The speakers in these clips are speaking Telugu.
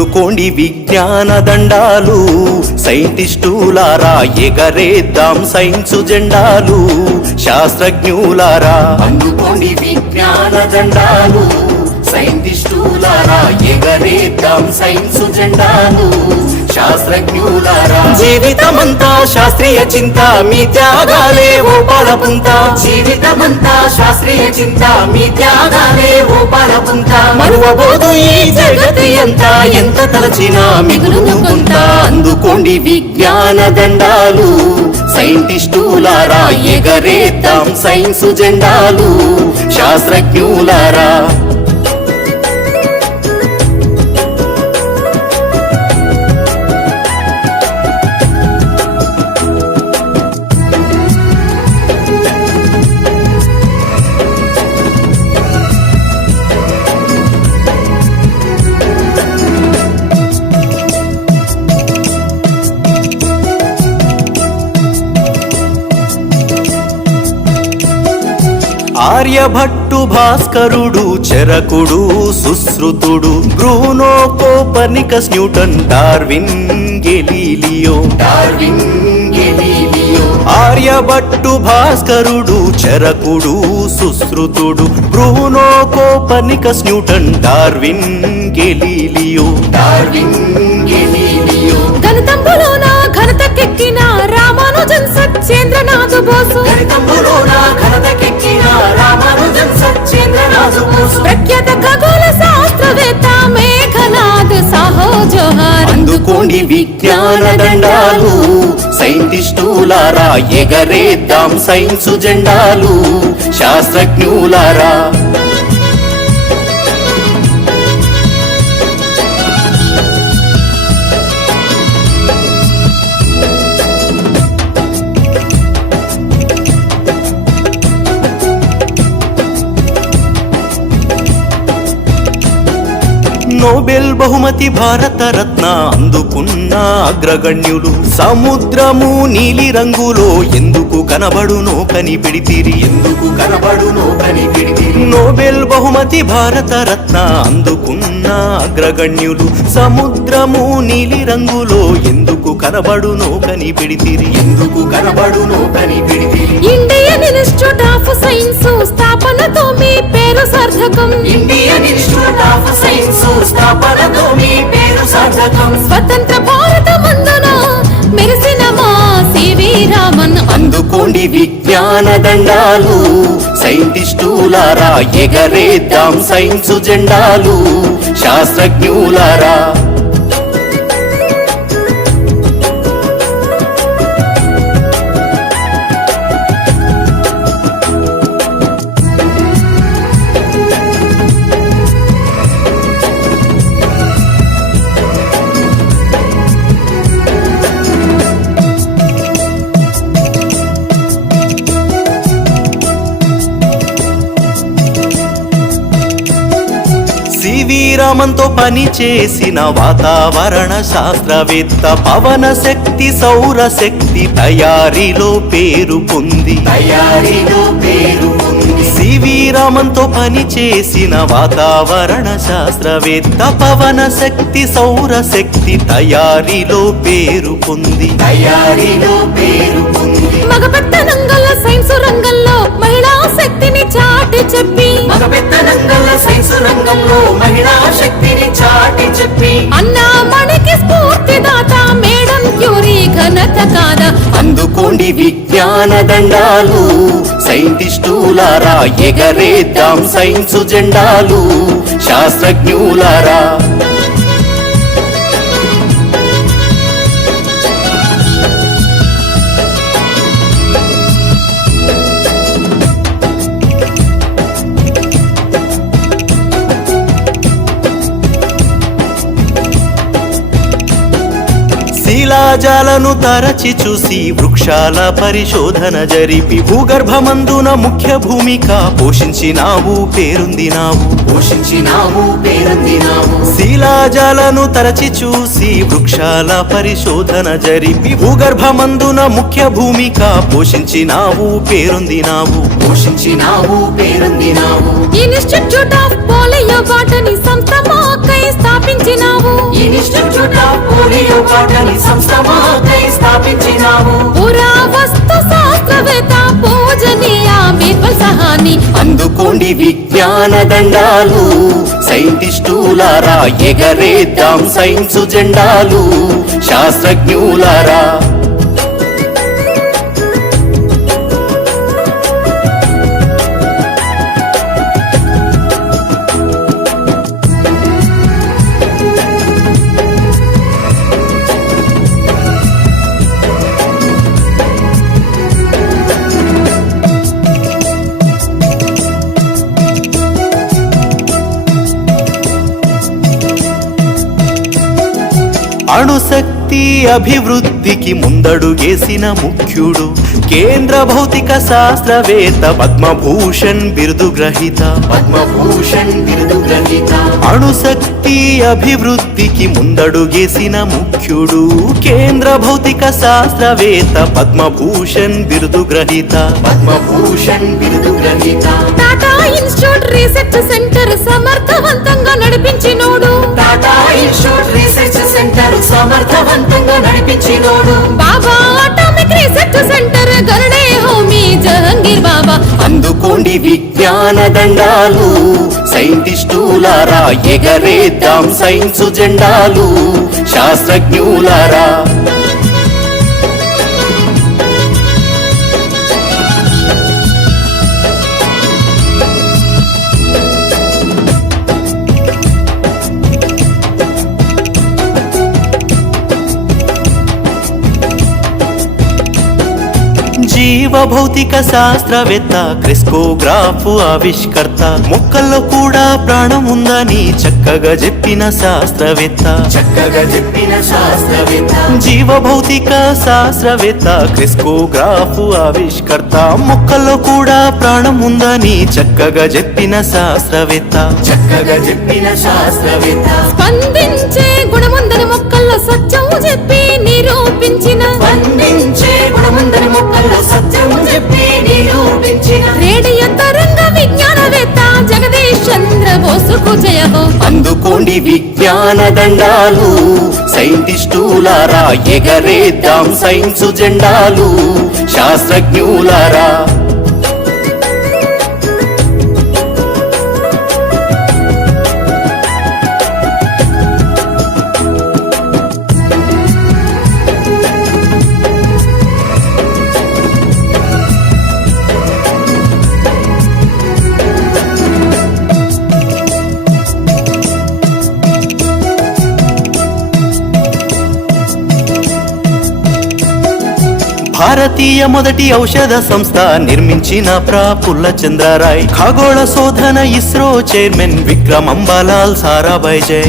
అందుకోండి విజ్ఞాన దండాలు, సైంటిస్టులారా ఎగరేద్దాం సైన్సు జెండాలు, శాస్త్రజ్ఞులారా అందుకోండి విజ్ఞాన దండాలు, సైంటిస్టులారా ఎగరేద్దాం సైన్సు జెండాలు, శాస్త్రజ్ఞులారా. జీవితమంతా శాస్త్రీయ చింత, మీ త్యాగాలే ఓ పాలపుంత, జీవితమంతా శాస్త్రీయ చింత, మీ త్యాగాలే ఓ పాలపుంత. మరువబోదు ఈ జగతి అంతా, ఎంత తలచినా మిగులును కొంత. అందుకోండి విజ్ఞాన దండాలు, సైంటిస్టులారా ఎగరేద్దాం సైన్సు జెండాలు, శాస్త్రజ్ఞులారా. ఆర్యభట్టు, భాస్కరుడు, చరకుడు, సుశ్రుతుడు, Bruno, Copernicus, Newton, Darwin, Galileo. Aryabhatta, భాస్కరుడు, చరకుడు, సుశ్రుతుడు, Bruno, Copernicus, Newton, Darwin, Galileo. గణితంబులోన ఘనతకెక్కిన రామానుజన్, సత్యేంద్రనాథ్ బోసు. ప్రఖ్యాత ఖగోళ శాస్త్రవేత్త మేఘనాథ్ సాహో జోహార్. అందుకోండి విజ్ఞాన దండాలు, సైంటిస్టులారా ఎగరేద్దాం సైన్సు జెండాలు, శాస్త్రజ్ఞులారా. నోబెల్ బహుమతి, భారత రత్న అందుకున్న అగ్రగణ్యులు, సముద్రము నీలి రంగులో ఎందుకు కనబడునో కనిపెడితిరి, నోబెల్ బహుమతి, భారత రత్న అందుకున్న అగ్రగణ్యులు, సముద్రము నీలి రంగులో ఎందుకు కనబడునో కనిపెడితిరి, ఇండియన్ ఇన్స్టిట్యూట్ ఆఫ్ సైన్స్ స్థాపనతో మీ పేరు సార్థకం, స్వతంత్ర భారతమందున మెరిసిన మా సివి రామన్. అందుకోండి విజ్ఞాన దండాలు, సైంటిస్టులారా ఎగరేద్దాం సైన్సు జెండాలు, శాస్త్రజ్ఞులారా. సివి రామన్తో పని చేసిన వాతావరణ శాస్త్రవేత్త, పవన శక్తి, సౌర శక్తి తయారీలో పేరు పొంది, సివి రామన్తో పని చేసిన వాతావరణ శాస్త్రవేత్త, పవన శక్తి, సౌర శక్తి తయారీలో పేరు పొంది. మగపెత్తనంగల సైన్స్ రంగంలో మహిళా శక్తిని చాటి చెప్పి, అన్నామణికి స్ఫూర్తిదాత మేడం క్యూరీ ఘనత కాదా. అందుకోండి విజ్ఞాన దండాలు, సైంటిస్టులారా ఎగరేద్దాం సైన్సు జెండాలు, శాస్త్రజ్ఞులారా. శిలాజాలను తరచి చూసి వృక్షాల పరిశోధన జరిపి, భూగర్భమందున ముఖ్య భూమిక పోషించినావు పేరొందినావు. శిలాజాలను తరచి చూసి వృక్షాల పరిశోధన జరిపి, భూగర్భమందున ముఖ్య భూమిక పోషించినావు పేరొందినావు. ఇన్స్టిట్యూట్ ఆఫ్ పోలియో బాటనీ సంస్థ మాకై స్థాపించినావు. ఇన్స్టిట్యూట్ ఆఫ్ పోలియో బాటనీ సంస్థ మాకై స్థాపించినావు. పురావస్తు శాస్త్రవేత్త పూజనీయ బీర్బల్ సహాని. అందుకోండి విజ్ఞాన దండాలు సైంటిస్టులారా, ఎగరేద్దాం సైన్స్ జెండాలు శాస్త్రజ్ఞులారా. అణుశక్తి అభివృద్ధికి ముందడుగేసిన ముఖ్యుడు కేంద్ర భౌతిక శాస్త్రవేత్త పద్మభూషణ్ బిరుదు గ్రహీత. అణుశక్తి అభివృద్ధికి ముందడుగేసిన ముఖ్యుడు కేంద్ర భౌతిక శాస్త్రవేత్త పద్మభూషణ్ బిరుదు గ్రహీత. టాటా ఇన్స్టిట్యూట్ రీసెర్చ్ సెంటర్ సమర్థవంతంగా నడిపించినోడు. బాబా అటామిక్ రీసెర్చ్ సెంటర్ గరుడే హోమీ జహంగీర్ బాబా. అందుకోండి విజ్ఞాన దండాలు సైంటిస్టులారా, ఎగరేద్దాం సైన్స్ జెండాలు శాస్త్రజ్ఞులారా. జీవ భౌతిక శాస్త్రవేత్త క్రిస్కోగ్రాఫ్ ఆవిష్కర్త. మొక్కల్లో కూడా ప్రాణం ఉందని చక్కగా చెప్పిన శాస్త్రవేత్త. జీవ భౌతిక శాస్త్రవేత్త క్రిస్కోగ్రాఫ్ ఆవిష్కర్త. మొక్కల్లో కూడా ప్రాణం ఉందని చక్కగా చెప్పిన శాస్త్రవేత్త. స్పందించే గుణముందని మొక్కల్లో సత్యం చెప్పి నిరూపించిన. రేడియో తరంగ విజ్ఞానవేత్త జగదీష్ చంద్ర బోసుకు జయహో. అందుకోండి విజ్ఞాన దండాలు సైంటిస్టులారా, ఎగరేద్దాం సైన్స్ జెండాలు శాస్త్రజ్ఞులారా. భారతీయ మొదటి ఔషధ సంస్థ నిర్మించిన ప్రఫుల్ల చంద్రరాయ్. ఖగోళ శోధన ఇస్రో చైర్మన్ విక్రమ్ అంబాలాల్ సారాభాయ్ జై.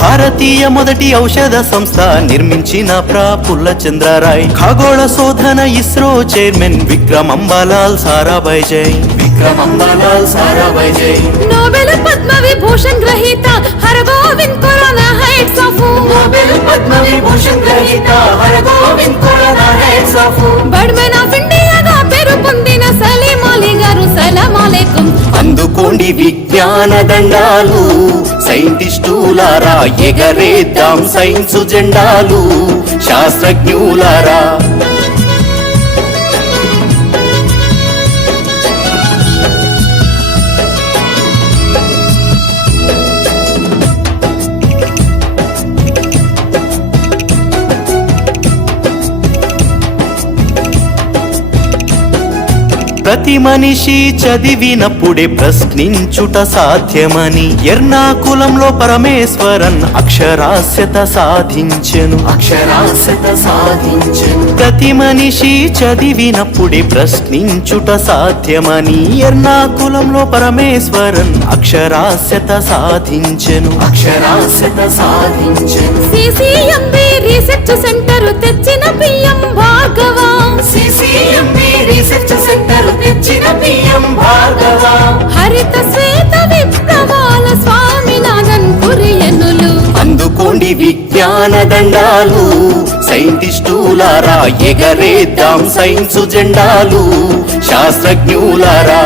భారతీయ మొదటి ఔషధ సంస్థ నిర్మించిన ప్రఫుల్ల చంద్రరాయ్. ఖగోళ శోధన ఇస్రో చైర్మన్ విక్రమ్ అంబాలాల్ సారాభాయ్ జై. నోబెల్ పద్మ విభూషణ్ గ్రహీత Hargobind Khorana heads of. Birdman of ఇండియాగా పేరు పొందిన సలీం అలీ గారు సలాం అలైకుం. అందుకోండి విజ్ఞాన దండాలు సైంటిస్టులారా, ఎగరేద్దాం సైన్స్ జెండాలు శాస్త్రజ్ఞులారా. ప్రతి మనిషి చదివినప్పుడే ప్రశ్నించుట సాధ్యమని ఎర్నాకులంలో పరమేశ్వరన్ అక్షరాస్యత సాధించెను. ప్రతి మనిషి చదివినప్పుడే ప్రశ్నించుట సాధ్యమని ఎర్నాకులంలో పరమేశ్వరన్ అక్షరాస్యత సాధించెను. సిసిఎంబి రీసెర్చ్ సెంటర్ తెచ్చిన పిఎం భార్గవ. హరిత శ్వేత విప్లవాల స్వామినాథన్ కురియనులు. అందుకోండి విజ్ఞాన దండాలు సైంటిస్టులారా, ఎగరేద్దాం సైన్స్ జెండాలు శాస్త్రజ్ఞులారా.